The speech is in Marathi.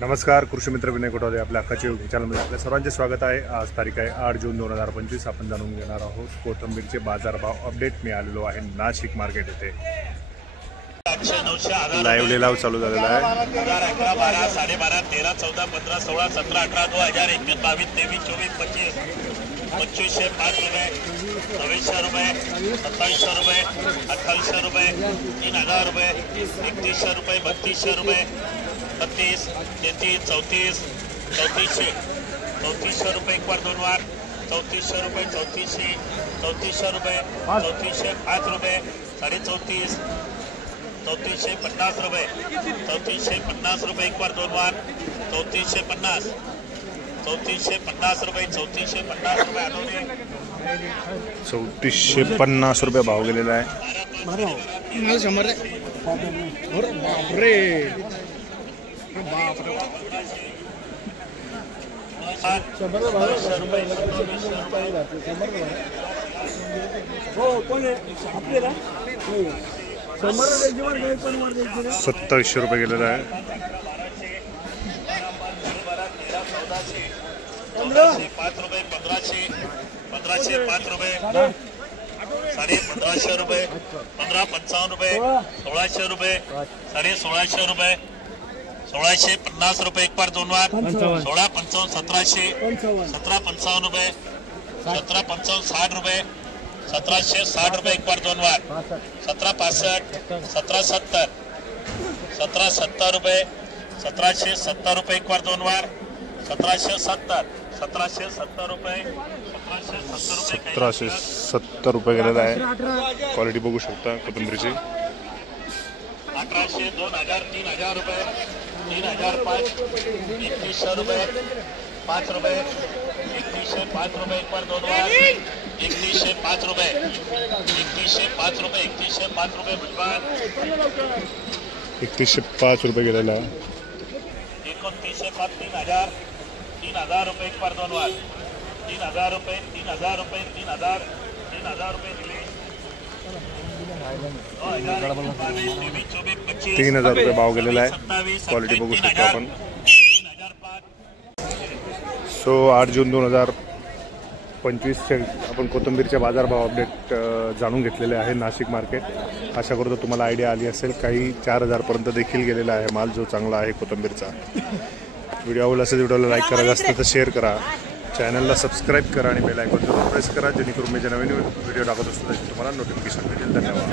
नमस्कार, कृषी मित्र विनय कोटवाले आपल्या हक्काच्या यूट्यूब चॅनलमध्ये आपल्या सर्वांचे स्वागत आहे। आज तारीख आहे 8 जून 2025। आपण जाणून घेणार आहोत कोथिंबीरचे बाजारभाव अपडेट। मी आलेलो आहे नाशिक मार्केट येथे। लाईव्ह लिलाव चालू झालेला आहे। 11, 12, 12.5, 13, 14, 15, 16, 17, 18, 2021, 22, 23, 24, 25, 2500 5 रुपये, 2200 रुपये, 2700 रुपये, 2800 रुपये, 3000 रुपये, 3100 रुपये, 3200 रुपये, 32, 33, 34, 3400, 3400 रुपये एक बार दोन बार, 3400 रुपये, 3400, 3400 रुपये, 3400 5 रुपये, 34.5, 3450 रुपये, 3450 रुपये एक बार दोन बार, 3450, 3450 रुपये, 3450 रुपये आठवणे, 3450 रुपये भाव गेलेला आहे। ₹2700 रुपये गेलेला आहे। 5 रुपये, 1500 5 रुपये, 1550 रुपये, 1555 रुपये, 1600 रुपये, 1650 रुपये, 1650 रुपये एक बार दोन बार, 1655 1700, 1755 रुपये, 1755 60 रुपये, 1760 रुपये एक बार दोन बार, 1765, 1770, 1770 रुपये, 1770 रुपये एक बार दोन बार, 1770, 1770 रुपये, 1770 रुपये गेलेला आहे। क्वालिटी बघू शकता कोथिंबीरची। 1800, 2000, 3000 रुपये, 3005, 2100 रुपये, 5 रुपये, 2105 रुपये एक बार दोन बार, 2105 रुपये, 2105 रुपये, 2105 रुपये बुधवार, 3105 रुपये गेलेला आहे। 2905, 3000, 3000 रुपये एक बार दोन बार, 3000 रुपये, 3000 रुपये, 3000 रुपये दिले, 3000 रुपये भाव गेलेला आहे। क्वालिटी बघू शकतो आपण। 8 जून 2025 चे आपण कोथिंबीरच्या बाजारभाव अपडेट जाणून घेतलेले आहे नाशिक मार्केट। आशा करतो तुम्हाला आयडिया आली असेल। काही 4000 पर्यंत देखील गेलेला आहे माल, जो चांगला आहे कोथिंबीरचा। व्हिडिओ आवडला असेल व्हिडिओला लाईक करा, जास्त तर शेअर करा, चॅनलला सबस्क्राईब करा आणि बेल आयकॉन प्रेस करा, जेणेकरून मी जे नवीन व्हिडिओ टाकत असतो त्याची तुम्हाला नोटिफिकेशन मिळेल। धन्यवाद।